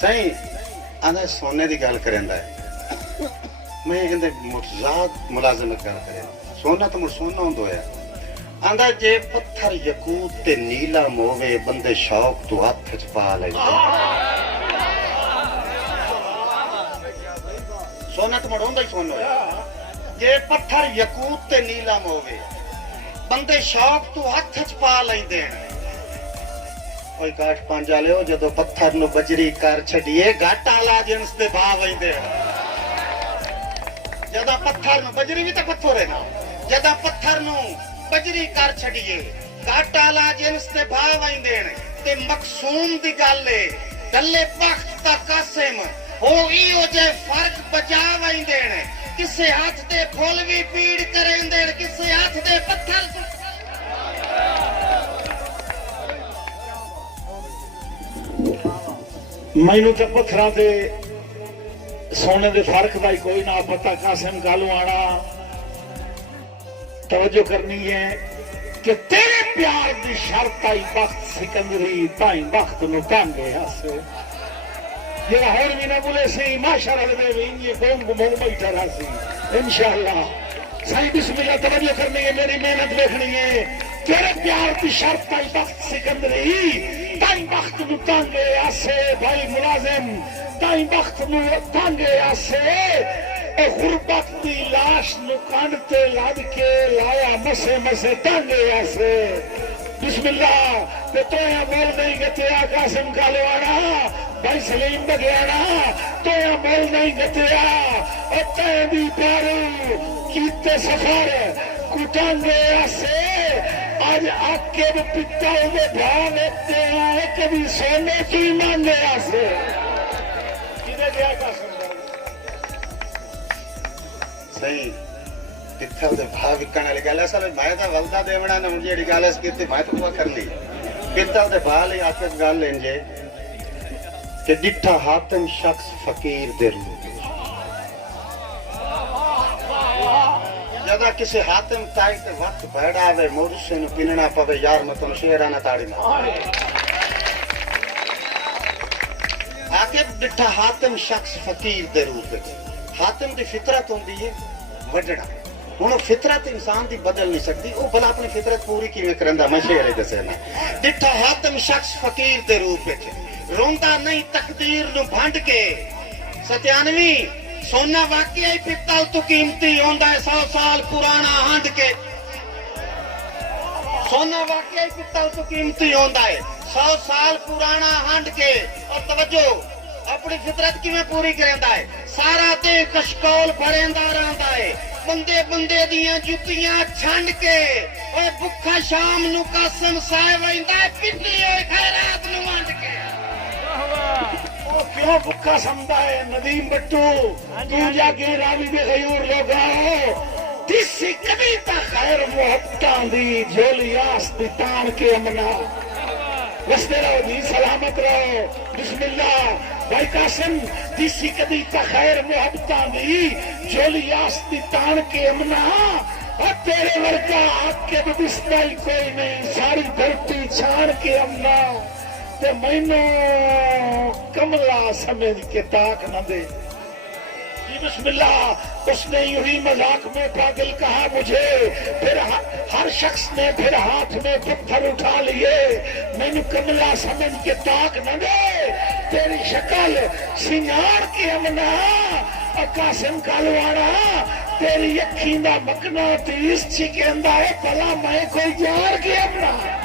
سائیں آدھا سونے دی گل کریندا ہے میں کہندے مرزاد ملازمت گل کرے سونا تو مر سونا ہوندو ہے آندا جے پتھر یقوت تے نیلا مووے بندے شوق تو ہاتھ وچ پا لیندے سونا تو مر ہوندا ہی سونا ہے جے پتھر یقوت تے نیلا مووے بندے شوق تو ہاتھ وچ پا لیندے اوئے کاٹ پانجا لیو جدو پتھر نو بجری کر چھڈیے گھٹ آلا جنس دے بھا ویندے جدا پتھر نو بجری بھی تے پتھر ہے نا جدا پتھر نو بجری کر چھڈیے گھٹ آلا جنس دے بھا ویندے تے مقصوم دی گل ہے گلے وقت دا قاسم ہو ایو جے فرق بجا ویندے کسے ہاتھ دے پھول بھی پیڑ کریندے کسے ہاتھ دے پتھر مینو تو پتھراں تے سونے دے فرق دا ہی کوئی نہ پتہ قاسم گالو آنا توجہ کرنی ہے کہ تیرے پیار دی شرط آئی وقت سکندری تائیں وقت نو تانگے ہاسے یہ ہور بھی نہ بولے سی ماشاءاللہ دے وین یہ قوم کو مو بیٹھا رہا سی انشاءاللہ صحیح بسم اللہ توجہ کرنی ہے میری محنت دیکھنی ہے تیرے پیار دی شرط آئی وقت سکندری تائیں وقت نو تانگے آسے بھائی ملازم تائیں وقت نو تانگے آسے اے غربت دی لاش نو کانڈتے لاد کے لایا مسے مسے تانگے آسے بسم اللہ تے تویا مول نہیں گتیا قاسم کالوانا بھائی سلیم بگیانا تویا مول نہیں گتیا اے تائیں دی پیارو کیتے سفر کٹانگے آسے آج آکے وہ پتا ہوئے بھان اتے ہیں کبھی سونے تو ہی مانگے آسے کدھے گیا قاسم صحیح پتھر دے بھا وکن والی گل اصل میں تو ولدا دیونا نے مجھے جڑی گل اس کیتی میں تو کرنی پتھر دے بھا لئی آکے گل لینجے کہ ڈٹھا حاتم شخص فقیر دے روح جدا کسی حاتم تائی تے وقت بیڑا آوے مورسے نو پیننا پاوے یار متن شیرانہ تاڑی نہ آکے ڈٹھا حاتم شخص فقیر دے روح دے حاتم دی فطرت ہوندی ہے وڈنا ہن فطرت انسان دی بدل نہیں سکتی او بھلا اپنی فطرت پوری کیویں کرندا میں شعر دسے نا ڈٹھا حاتم شخص فقیر دے روح وچ روندا نہیں تقدیر نو بھنڈ کے 97 سونا واقعی پتل تو قیمتی ہوندا ہے 100 سال پرانا ہنڈ کے سونا واقعی پتل تو قیمتی ہوندا ہے 100 سال پرانا ہنڈ کے اور توجہ اپنی فطرت کی میں پوری کریندا ہے سارا دن کشکول بھریندا رہندا ہے بندے بندے دیاں جُتیاں چھنڈ کے اور بکھا شام نو قاسم سائے ویندا ہے پٹی ہوئے خیرات نو وانڈ کے کیوں بکا سمجھا ہے ندیم بٹو تو جا کے راوی دے غیور لوگا ہو تیسی کبھی تا خیر محبتاں دی جھولی آس دی تان کے امنا وستے رہو جی سلامت رہو بسم اللہ بھائی قاسم تیسی کبھی تا خیر محبتاں دی جھولی آس دی تان کے امنا اور تیرے ورکا آپ کے بسمائی کوئی نہیں ساری دھرتی چھان کے امنا تے مینو کملا سمجھ کے تاک نہ دے جی بسم اللہ اس نے یوں ہی مذاق میں پاگل کہا مجھے پھر ہر شخص نے پھر ہاتھ میں پتھر اٹھا لیے مینو کملا سمجھ کے تاک نہ دے تیری شکل سنگار کے امنا اور قاسم کالوانا تیری اکھیں دا مکنا تیس چکیندا ہے بھلا میں کوئی یار کے امنا